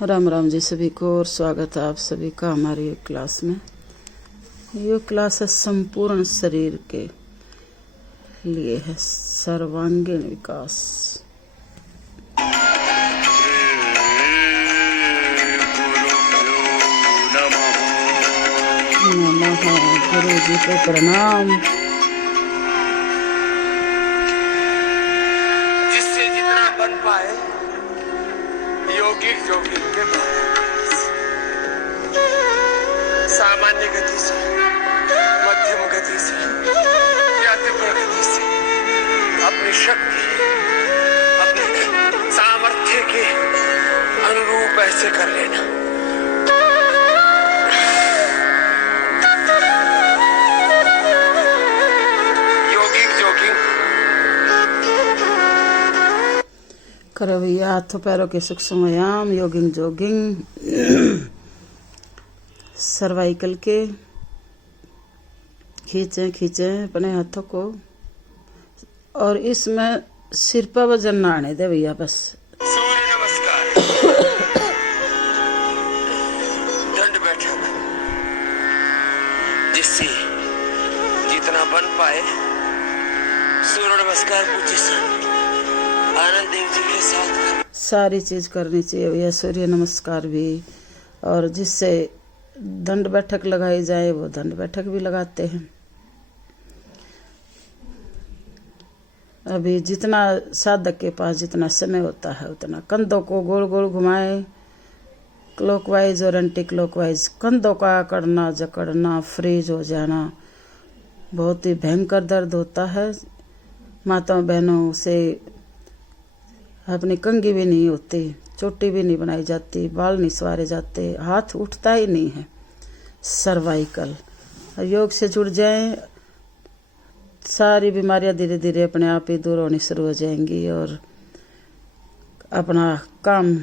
राम राम जी सभी को और स्वागत है आप सभी का हमारी योग क्लास में। योग क्लास है संपूर्ण शरीर के लिए है, सर्वांगीण विकास। नमः गुरु जी को प्रणाम। जिससे जितना बन पाए योगिक जोगिक के सामान्य गति से, मध्यम गति से या तीव्र गति से अपनी शक्ति, अपने सामर्थ्य के अनुरूप ऐसे कर लेना। योगिक जोगिक करो भैया हाथों पैरों के सूक्ष्म व्यायाम, योगिंग जोगिंग, सर्वाइकल के खींचे अपने हाथों को, और इसमें सिर पर वजन ना आने दे भैया। बस सूर्य नमस्कार, दंड बैठक, जिससे जितना बन पाए सूर्य नमस्कार पूज्य आनंद देव जी के साथ सारी चीज करनी चाहिए भैया, सूर्य नमस्कार भी। और जिससे दंड बैठक लगाई जाए वो दंड बैठक भी लगाते हैं। अभी जितना साधक के पास जितना समय होता है उतना कंधों को गोल गोल घुमाए, क्लॉकवाइज और एंटी क्लॉकवाइज। कंधों का अकड़ना जकड़ना, फ्रीज हो जाना बहुत ही भयंकर दर्द होता है। माताओं बहनों से अपनी कंघी भी नहीं होती, चोटी भी नहीं बनाई जाती, बाल नहीं सवारे जाते, हाथ उठता ही नहीं है। सर्वाइकल योग से जुड़ जाएं, सारी बीमारियां धीरे धीरे अपने आप ही दूर होनी शुरू हो जाएंगी और अपना काम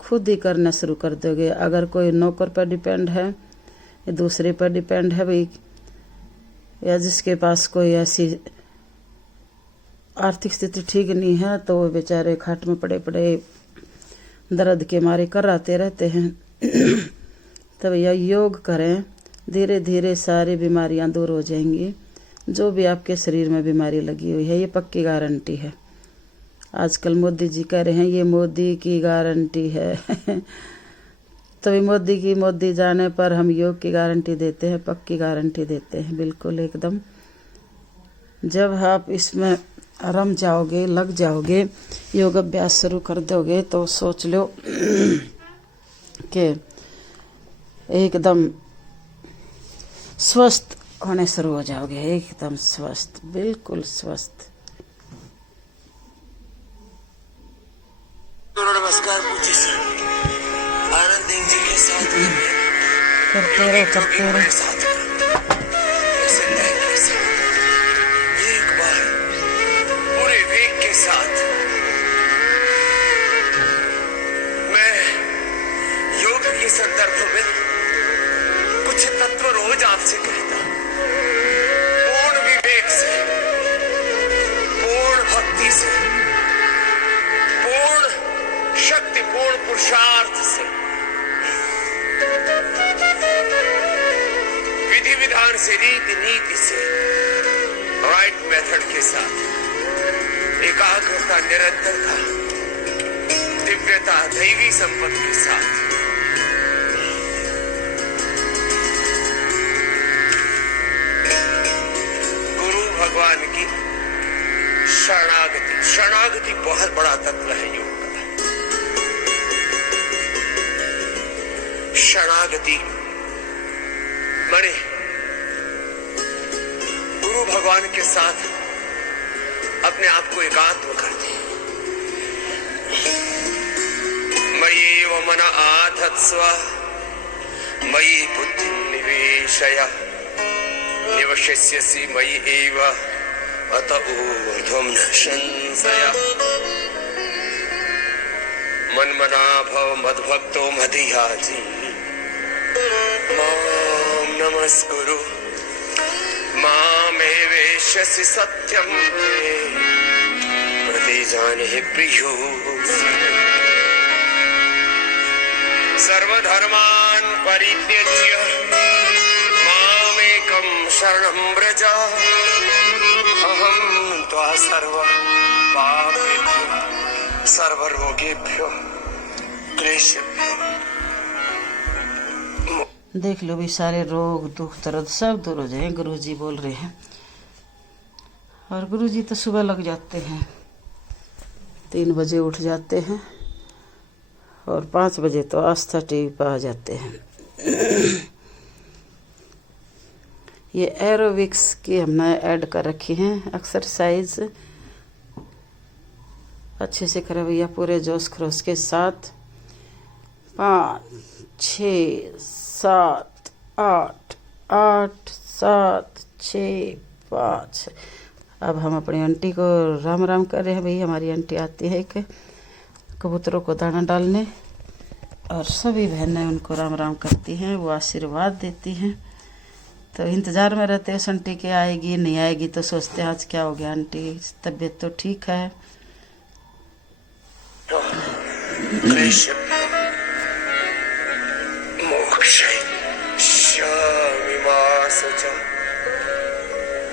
खुद ही करना शुरू कर दोगे। अगर कोई नौकर पर डिपेंड है या दूसरे पर डिपेंड है भाई, या जिसके पास कोई ऐसी आर्थिक स्थिति ठीक नहीं है तो वो बेचारे खाट में पड़े पड़े दर्द के मारे कराते रहते हैं। तब यह योग करें, धीरे धीरे सारी बीमारियां दूर हो जाएंगी। जो भी आपके शरीर में बीमारी लगी हुई है, ये पक्की गारंटी है। आजकल मोदी जी कह रहे हैं ये मोदी की गारंटी है। तभी मोदी जाने पर हम योग की गारंटी देते हैं, पक्की गारंटी देते हैं, बिल्कुल एकदम। जब आप इसमें रम जाओगे, लग जाओगे, योग अभ्यास शुरू कर दोगे तो सोच लो कि एकदम स्वस्थ होने शुरू हो जाओगे, एकदम स्वस्थ, बिल्कुल स्वस्थ। नमस्कार पूज्य आनंद देव जी के साथ करते रहो। एक बार पूरे वेग के साथ मैं योग के संदर्भ में कुछ तत्व रोज आपसे कहता हूं। पूर्ण विवेक से, पूर्ण भक्ति से, पूर्ण शक्ति, पूर्ण पुरुषार्थ से, विधि विधान से, रीति नीति से, राइट मेथड के साथ, एकाग्रता, निरंतरता, दिव्यता, दैवी संपत्ति के साथ गुरु भगवान की शरणागति। शरणागति बहुत बड़ा तत्व है योग का। शरणागति माने गुरु भगवान के साथ अपने आप को एकात्म कर दे। मय्येव मन आधत्स्व मयि बुद्धि निवेशय निवशिष्यसि मयि एव अत ऊर्ध्वं न संशय। मन्मना भव मद्भक्तो मदीयाजी मां नमस्कुरु मामेवेश्यसि सत्यं प्रतिजाने प्रियो। सर्वधर्मान् परित्यज्य मामेकं शरणं व्रज अहं त्वा सर्वपापेभ्यो सर्वरोगेभ्यो क्लेशेभ्यो। देख लो भी सारे रोग दुख दर्द सब दूर हो जाए। गुरुजी बोल रहे हैं और गुरुजी तो सुबह लग जाते हैं, 3 बजे उठ जाते हैं और 5 बजे तो आस्था टीवी पर आ जाते हैं। ये एरोबिक्स की हमने ऐड कर रखी हैं, एक्सरसाइज अच्छे से करो भैया, पूरे जोश खरोश के साथ। 5 6 7 8 8 7 6 5। अब हम अपनी आंटी को राम राम कर रहे हैं। भाई हमारी आंटी आती है कि कबूतरों को दाना डालने और सभी बहनें उनको राम राम करती हैं, वो आशीर्वाद देती हैं। तो इंतज़ार में रहते हैं आंटी के आएगी नहीं आएगी, तो सोचते हैं आज क्या हो गया आंटी, तबीयत तो ठीक है।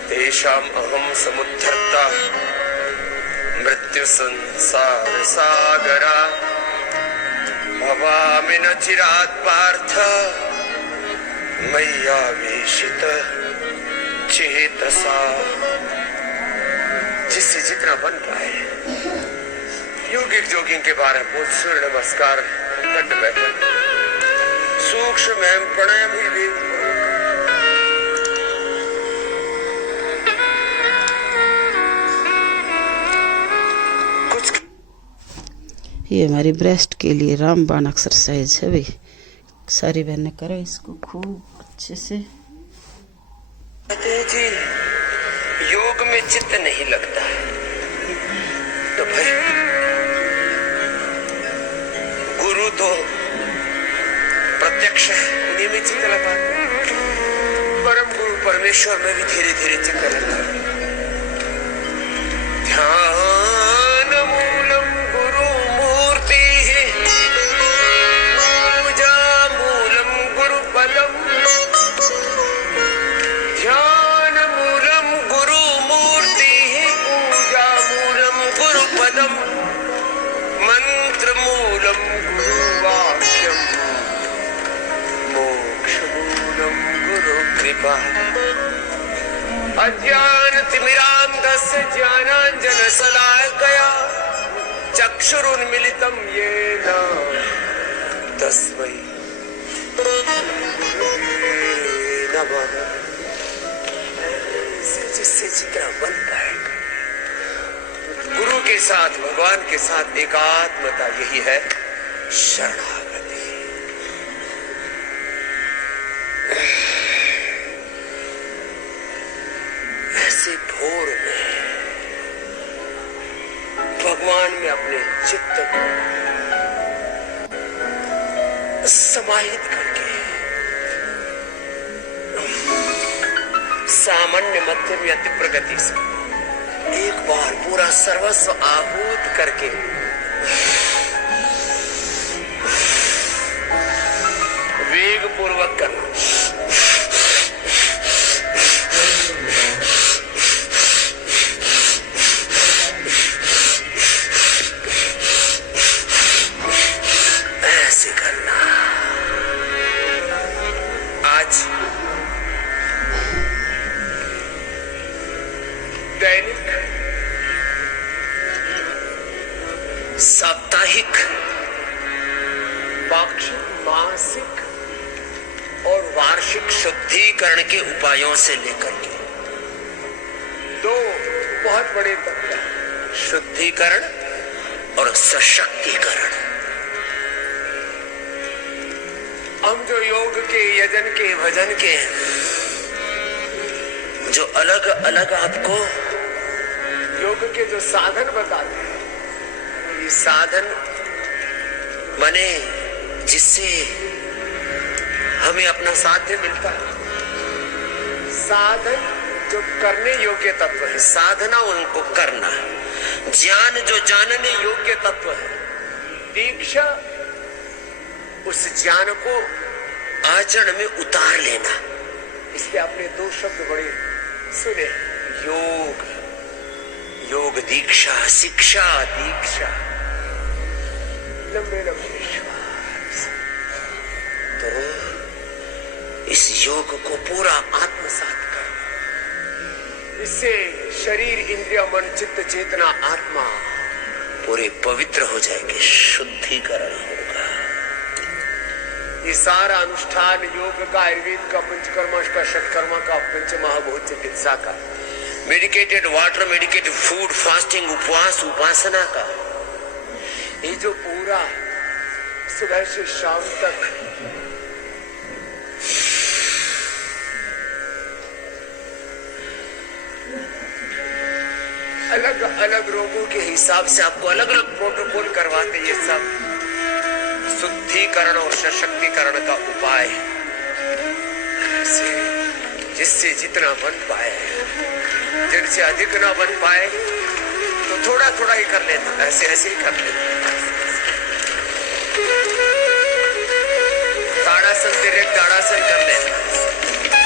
तेषाम् अहं समुद्धर्ता मृत्यु संसार सागरा भवामि न चिरात् पार्थ मय्यावेशित चेतसा। जिससे जितना बन पाए योगिक जोगिंग के बारे में बोल, सूर्य नमस्कार, दंड बैठक, सूक्ष्म एवं प्राणायाम ही भी। ये हमारी ब्रेस्ट के लिए रामबाण एक्सरसाइज है भाई, सारी बहनें करें इसको खूब अच्छे से। जी योग में चित्त नहीं लगता है तो भाई गुरु तो प्रत्यक्ष है, उन्हीं में चित्त लगा। परम गुरु परमेश्वर में भी धीरे धीरे चित्त लगा। ध्यान मूलम गुरु मूर्ति पूजा मूलम गुरु पदम। ध्यान मूलम गुरु मूर्ति पूजा मूलम गुरु पदम मंत्र मूलम गुरु वाक्यम मोक्ष मूलम गुरु कृपा। अज्ञानतिमिरान्धस्य ज्ञानाञ्जन शलाकया चक्षुरुन्मीलितं येन तस्मै नमः। जिससे जितना बन पाएगा गुरु के साथ, भगवान के साथ एकात्मता, यही है शरणागति। ऐसे भोर में भगवान में अपने चित्त को समाहित करके सामान्य मध्यम या तीव्र गति से एक बार पूरा सर्वस्व आहूत करके वेग पूर्वक करना। ऐसे करना। आज दैनिक, साप्ताहिक, पाक्षिक, मासिक और वार्षिक शुद्धिकरण के उपायों से लेकर के 2 बहुत बड़े तत्व, शुद्धिकरण और सशक्तिकरण। हम जो योग के, यजन के, भजन के जो अलग अलग आपको योग के जो साधन बताते हैं, ये साधन बने जिससे हमें अपना साध्य मिलता है। साधन जो करने योग्य तत्व है, साधना उनको करना है। ज्ञान जो जानने योग्य तत्व है, दीक्षा उस ज्ञान को आचरण में उतार लेना। इसलिए आपने दो शब्द बड़े सुने, योग, योग दीक्षा, शिक्षा दीक्षा, लंबे लंबे श्वास। तो इस योग को पूरा आत्मसात कर, इससे शरीर, इंद्रिय, मन, चित्त, चेतना, आत्मा पूरे पवित्र हो जाएंगे, शुद्धिकरण होगा। ये सारा अनुष्ठान योग का, आयुर्वेद का, पंचकर्मा का, षटकर्मा का, पंचमहाभूत चिकित्सा का, medicated water, medicated food, fasting, उपवास, उपासना का, ये जो पूरा सुबह से शाम तक अलग अलग रोगों के हिसाब से आपको अलग अलग प्रोटोकॉल करवाते, ये सब शुद्धिकरण और सशक्तिकरण का उपाय, जिससे जितना बन पाए, जिनसे अधिक ना बन पाए तो थोड़ा थोड़ा ही कर लेना, ऐसे ऐसे ही कर लेना। ताड़ासन, डायरेक्ट ताड़ासन कर लेना,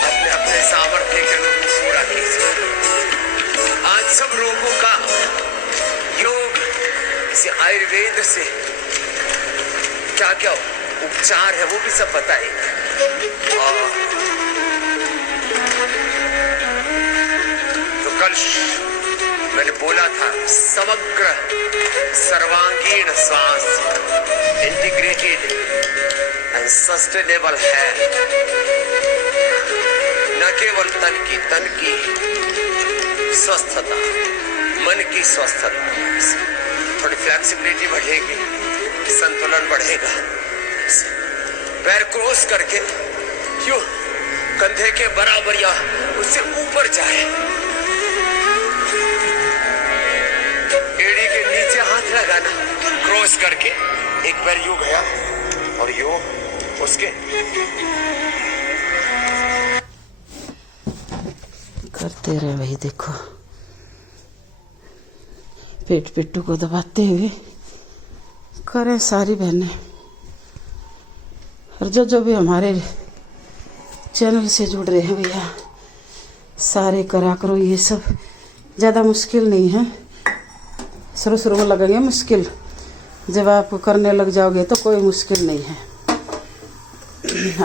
अपने अपने सामर्थ्य के अनुरूप पूरा कीजिए। आज सब रोगों का योग से, आयुर्वेद से क्या क्या उपचार है वो भी सब बताएगा। तो कल मैंने बोला था, समग्र सर्वांगीण स्वास्थ्य, इंटीग्रेटेड एंड सस्टेनेबल है, न केवल तन की स्वस्थता, मन की स्वस्थता, थोड़ी फ्लेक्सिबिलिटी बढ़ेगी, संतुलन बढ़ेगा, पैर क्रॉस करके क्यों कंधे के बराबर या उससे ऊपर जाए, एड़ी के नीचे हाथ लगाना, क्रॉस करके एक पैर यूं गया और यूं उसके करते रहे वही। देखो पेट पिट्टू को दबाते हुए करें सारी बहनें, और जो भी हमारे चैनल से जुड़ रहे हैं भैया, सारे करा करो। ये सब ज़्यादा मुश्किल नहीं है, शुरू में लगेंगे मुश्किल, जब आप करने लग जाओगे तो कोई मुश्किल नहीं है।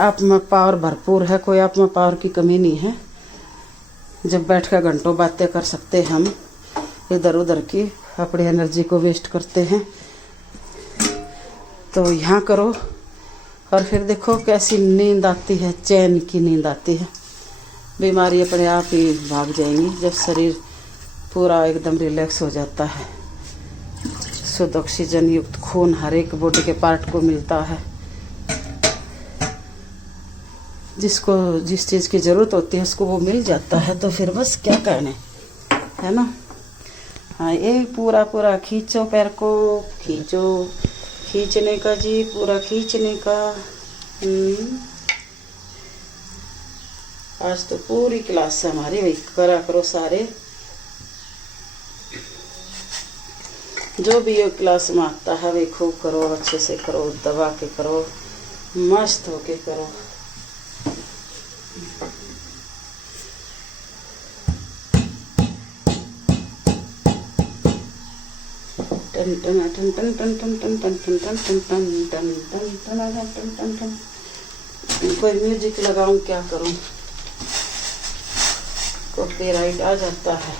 आप में पावर भरपूर है, कोई आप में पावर की कमी नहीं है। जब बैठ कर घंटों बातें कर सकते हैं हम, इधर उधर की अपनी एनर्जी को वेस्ट करते हैं, तो यहाँ करो और फिर देखो कैसी नींद आती है, चैन की नींद आती है। बीमारी अपने आप ही भाग जाएंगी जब शरीर पूरा एकदम रिलैक्स हो जाता है। शुद्ध ऑक्सीजन युक्त खून हर एक बॉडी के पार्ट को मिलता है, जिसको जिस चीज़ की ज़रूरत होती है उसको वो मिल जाता है। तो फिर बस क्या कहने, है ना। हाँ, ये पूरा खींचो, पैर को खींचो, खींचने का जी, पूरा खींचने का। आज तो पूरी क्लास है हमारी भाई, करा करो सारे, जो भी योग क्लास में आता है वे खूब करो, अच्छे से करो, दबा के करो, मस्त होके करो। टन टन टन टन टन टन टन टन टन टन टन टन टन टन टन टन। कोई म्यूजिक लगाऊं, क्या करूं, कॉपीराइट आ जाता है।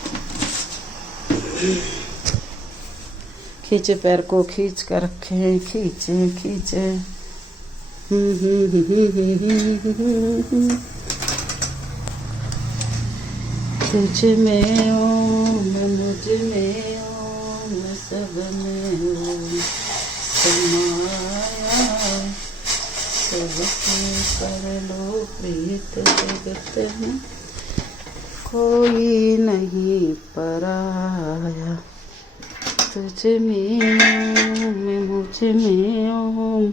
खींचे पैर को, खींच कर रखे, खींचे खींचे। तुझ में ओम, मुझ में ओम, सब में ओम समाया, सबसे कर लो प्रीत जगत में कोई नहीं पराया। तुझ में ओम, मुझ में ओम,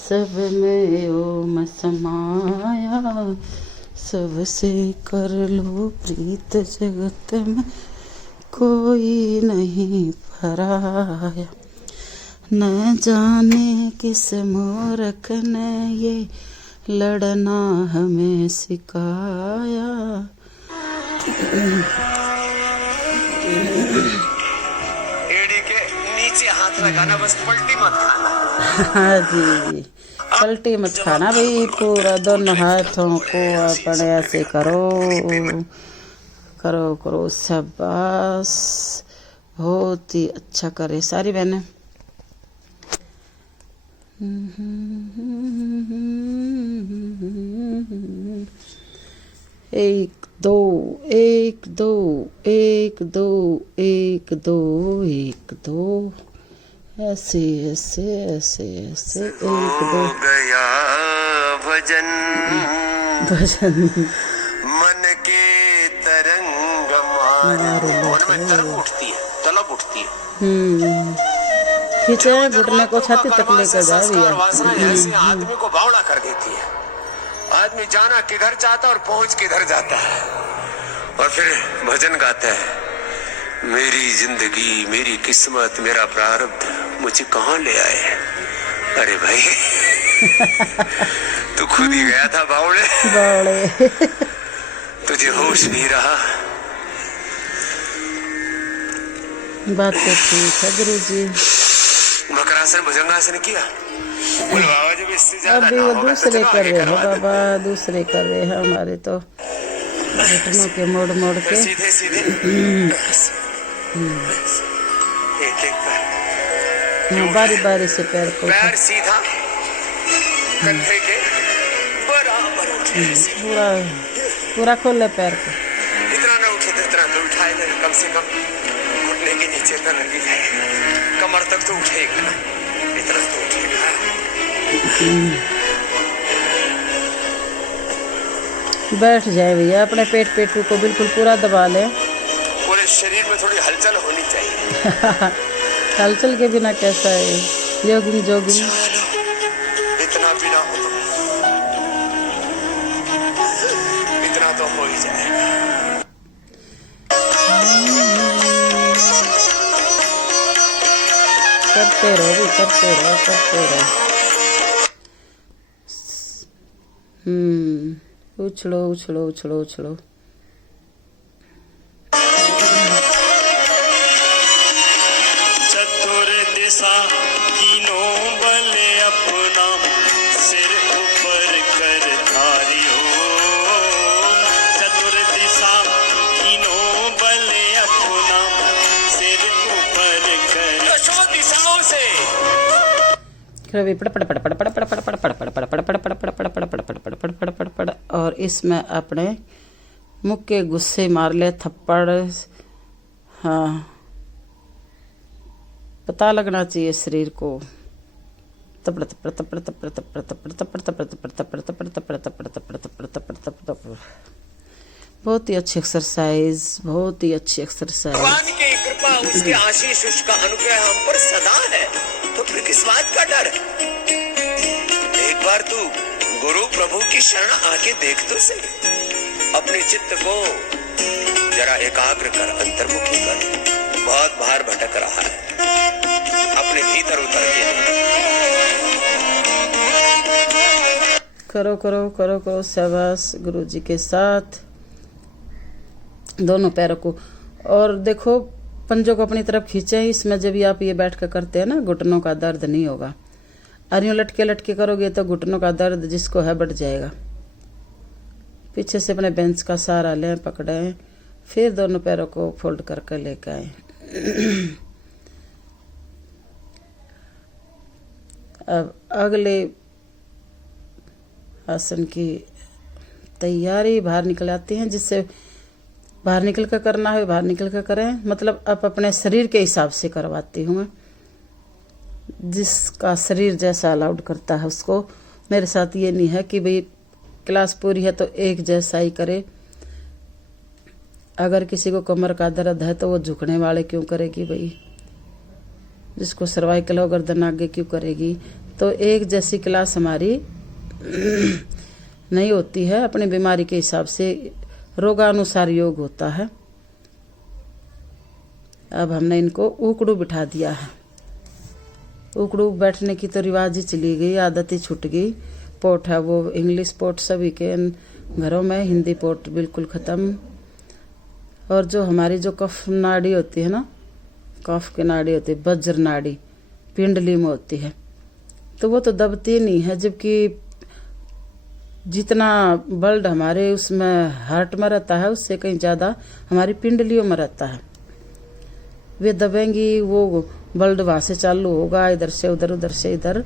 सब में ओम समाया, सबसे कर लो प्रीत जगत में कोई नहीं पराया। न जाने किस मूर्ख ने ये लड़ना हमें सिखाया। एड़ी के नीचे हाथ लगाना, बस पलटी मत खाना। हाँ जी, पलटी मत खाना भाई, पूरा दोनों हाथों को अपने ऐसे करो करो करो, शाबाश, बहुत ही अच्छा करे सारी बहनें। एक दो एक दो एक दो एक दो एक दो, ऐसे ऐसे ऐसे ऐसे, एक दो गया भजन भजन मन के तरंग मारे। मन में तरंग उठती है, तलब उठती है। खींचे घुटने को छाती तक लेकर जाए भैया। वासना ऐसे आदमी को बावड़ा कर देती है। आदमी जाना किधर चाहता और पहुंच किधर जाता है, और फिर भजन गाता है, मेरी जिंदगी, मेरी किस्मत, मेरा प्रारब्ध मुझे कहाँ ले आए। अरे भाई तू खुद ही गया था बावड़े, बावड़े तुझे होश नहीं रहा। बात तो ठीक है गुरु जी। मकरासन भुजंगासन किया, बाबा जब इससे ज्यादा अभी ना वो होगा तो दूसरे चलो कर आगे रहे हैं करवा देते बाबा, दूसरे कर रहे हैं, हमारे तो घुटनों के मोड़ मोड़ हैं। के सीधे सीधे एक एक पैर, बारी बारी से पैर को पैर सीधा, कंधे के बराबर उठे। पूरा पूरा खोले पैर को। इतना ना उठे तो इतना तो उठाए ना, कम से कम घुटने के नीचे तो लगी जाए, कमर तक तो उठेगा ना, इतना तो उठेगा। बैठ जाए भैया, अपने पेट पेटू को बिल्कुल पूरा दबा ले। पूरे शरीर में थोड़ी हलचल होनी चाहिए। हलचल के बिना कैसा है जोगिंग जोगिंग। इतना बिना हो तो, इतना तो हो ही जाएगा। करते रहो भी, करते रहो करते रहो। उछलो उछलो उछलो उछलो। चतुर दिशा तीनों बल अपना, सिर ऊपर कर धारियो। चतुर दिशा तीनों बल अपना, सिर ऊपर कर, दसों दिशाओं से। और इसमें अपने मुख के गुस्से मार ले थप्पड़। हाँ, पता लगना चाहिए शरीर को। तपड़ तपड़ तपड़ तपड़ तपड़ तपड़ तपड़ तपड़ तपड़ तपड़ तपड़ तपड़ तपड़ तपड़ तपड़ तपड़ तपड़ तपड़। बहुत ही अच्छी एक्सरसाइज, बहुत ही अच्छी एक्सरसाइज। भगवान की कृपा, उसके आशीष, उसका अनुग्रह हम पर सदा है, तो फिर किस बात का डर। एक बार तू गुरु प्रभु की शरण आके देख तो सही, अपने चित्त को जरा एकाग्र कर, अंतर्मुखी कर। बहुत भार भटक रहा है, अपने भीतर उतर के करो करो करो करो, शाबाश। गुरु जी के साथ दोनों पैरों को, और देखो पंजों को अपनी तरफ खींचे। इसमें जब आप ये बैठ कर करते हैं ना, घुटनों का दर्द नहीं होगा। और यूं लटके लटके करोगे तो घुटनों का दर्द जिसको है बढ़ जाएगा। पीछे से अपने बेंच का सहारा लें, पकड़ें, फिर दोनों पैरों को फोल्ड करके लेकर आए। अब अगले आसन की तैयारी बाहर निकल आती हैं। जिससे बाहर निकल कर करना है बाहर निकल कर करें, मतलब अब अपने शरीर के हिसाब से करवाती हूँ मैं। जिसका शरीर जैसा अलाउड करता है उसको। मेरे साथ ये नहीं है कि भाई क्लास पूरी है तो एक जैसा ही करे। अगर किसी को कमर का दर्द है तो वो झुकने वाले क्यों करेगी भाई, जिसको सर्वाइकल हो गर्दन आगे क्यों करेगी। तो एक जैसी क्लास हमारी नहीं होती है। अपनी बीमारी के हिसाब से रोगानुसार योग होता है। अब हमने इनको उकड़ू बिठा दिया है। उकड़ू बैठने की तो रिवाज ही चली गई, आदत ही छूट गई। पोट है वो इंग्लिश पोट सभी के घरों में, हिंदी पोट बिल्कुल ख़त्म। और जो हमारी जो कफ नाड़ी होती है ना, कफ की नाड़ी होती है, वज्र नाड़ी पिंडली में होती है, तो वो तो दबती नहीं है, जबकि जितना ब्लड हमारे उसमें हार्ट में रहता है उससे कहीं ज़्यादा हमारी पिंडलियों में रहता है। वे दबेंगी, वो ब्लड वहाँ से चालू होगा, इधर से उधर, उधर से इधर,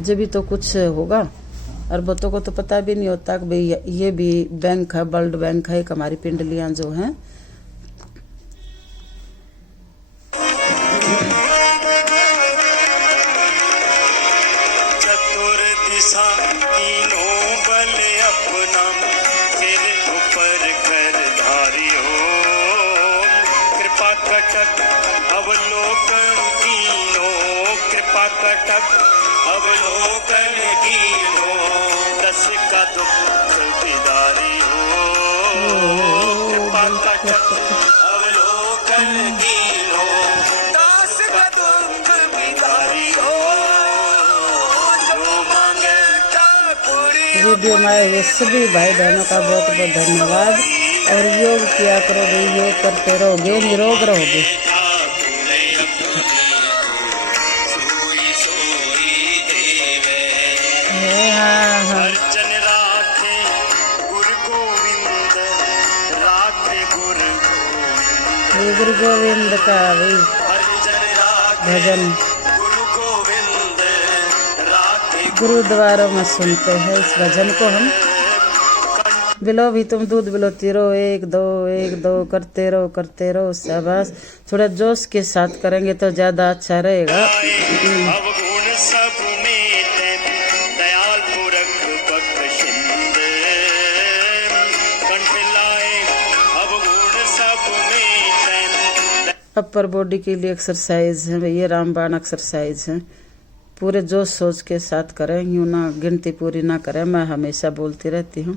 जब भी तो कुछ होगा। और बहुतों को तो पता भी नहीं होता कि भाई ये भी बैंक है, ब्लड बैंक है, एक हमारी पिंडलियाँ जो हैं। अवलोकन कीनो कृपा कटक, अवलोकन कीनो दस का दुख बिदारी हो। कृपा कटक अवलोकन कीनो दस का दुख बिदारी हो। जो मांगे ठाकुर। वीडियो में आए हुए सभी भाई बहनों का बहुत बहुत धन्यवाद। और योग किया करो भाई, योग करते रहोगे निरोग रहोगे। गुरु गोविंद का भी भजन गुरुद्वारों में सुनते हैं। इस भजन को हम बिलो भी तुम दूध बिलोती रहो, एक दो करते रहो। शाबाश, थोड़ा जोश के साथ करेंगे तो ज्यादा अच्छा रहेगा। अपर बॉडी के लिए एक्सरसाइज है ये रामबाण एक्सरसाइज है। पूरे जोश सोच के साथ करें, यूँ ना गिनती पूरी ना करें। मैं हमेशा बोलती रहती हूँ।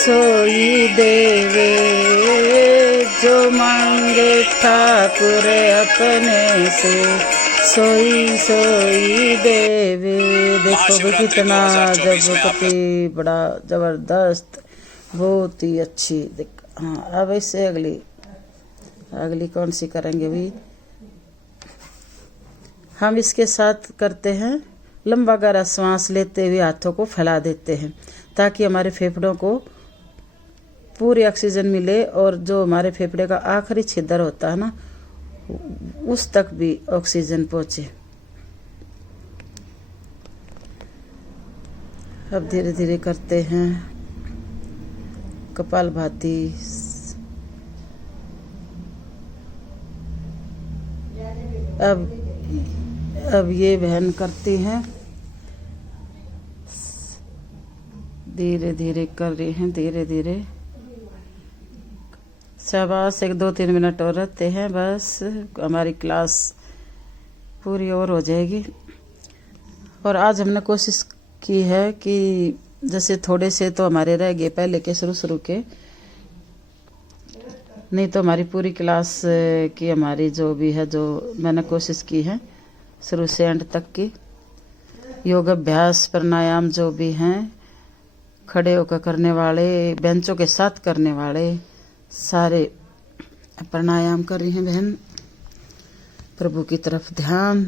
सोई देवे जो मांगे ठाकुर अपने से, सोई देवे। देखो भी कितना जबकि बड़ा जबरदस्त, बहुत ही अच्छी। हाँ, अब इससे अगली कौन सी करेंगे भी हम। इसके साथ करते हैं लंबा गहरा सांस लेते हुए हाथों को फैला देते हैं, ताकि हमारे फेफड़ों को पूरी ऑक्सीजन मिले और जो हमारे फेफड़े का आखिरी छिद्र होता है ना, उस तक भी ऑक्सीजन पहुंचे। अब धीरे धीरे करते हैं कपालभाति। अब ये बहन करती हैं, धीरे धीरे कर रही हैं, धीरे धीरे। शाबाश, 1-2-3 मिनट और रहते हैं, बस हमारी क्लास पूरी और हो जाएगी। और आज हमने कोशिश की है कि जैसे थोड़े से तो हमारे रह गए पहले के शुरू के, नहीं तो हमारी पूरी क्लास की हमारी जो भी है, जो मैंने कोशिश की है शुरू से एंड तक की। योग अभ्यास प्राणायाम जो भी हैं, खड़े होकर करने वाले, बेंचों के साथ करने वाले, सारे प्राणायाम कर रही हैं बहन। प्रभु की तरफ ध्यान,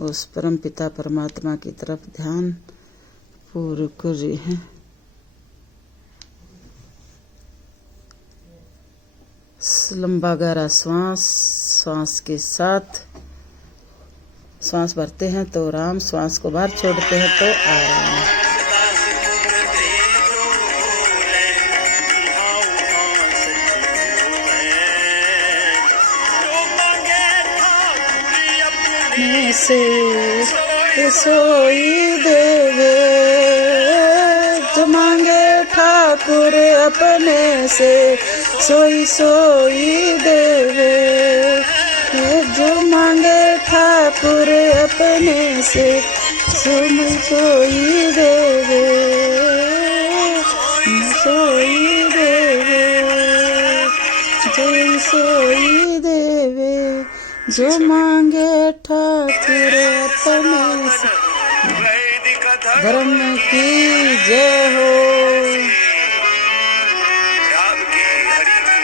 उस परम पिता परमात्मा की तरफ ध्यान पूर्ण कर रही हैं। लंबा गहरा श्वास के साथ श्वास भरते हैं तो आराम, श्वास को बाहर छोड़ते हैं तो आराम। से सोई देवे जो मांगे ठाकुर अपने से, सोई देवे जो मांगे ठाकुर अपने से, सोम सोई देवे सोई देवे जय सोई देवे जो मांगे ठाकुर अपने से। वैदिक धर्म की जय हो। राम के हरि के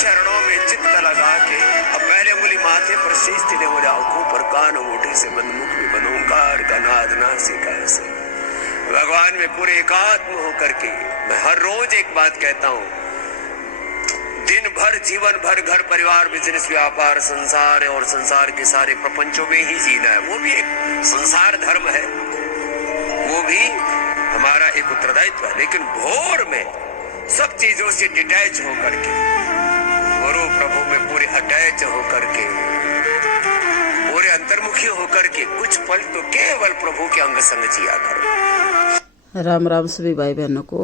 चरणों में चित्त लगा के अब पहले उंगली माथे पर शीश तिले हो आंखों पर कान अंगूठे से बंद मुख में बंद ओंकार का नाद नासिका से भगवान में पूरे एकात्म होकर के मैं हर रोज एक बात कहता हूँ, दिन भर जीवन भर घर परिवार बिजनेस व्यापार संसार और संसार के सारे प्रपंचों में ही जीना है। वो भी एक संसार धर्म है, वो भी हमारा एक उत्तरदायित्व है। लेकिन भोर में सब चीजों से डिटैच होकर के गुरु प्रभु में पूरे अटैच होकर के पूरे अंतर्मुखी होकर के कुछ पल तो केवल प्रभु के अंग संग जिया करो। राम राम सभी भाई बहनों को।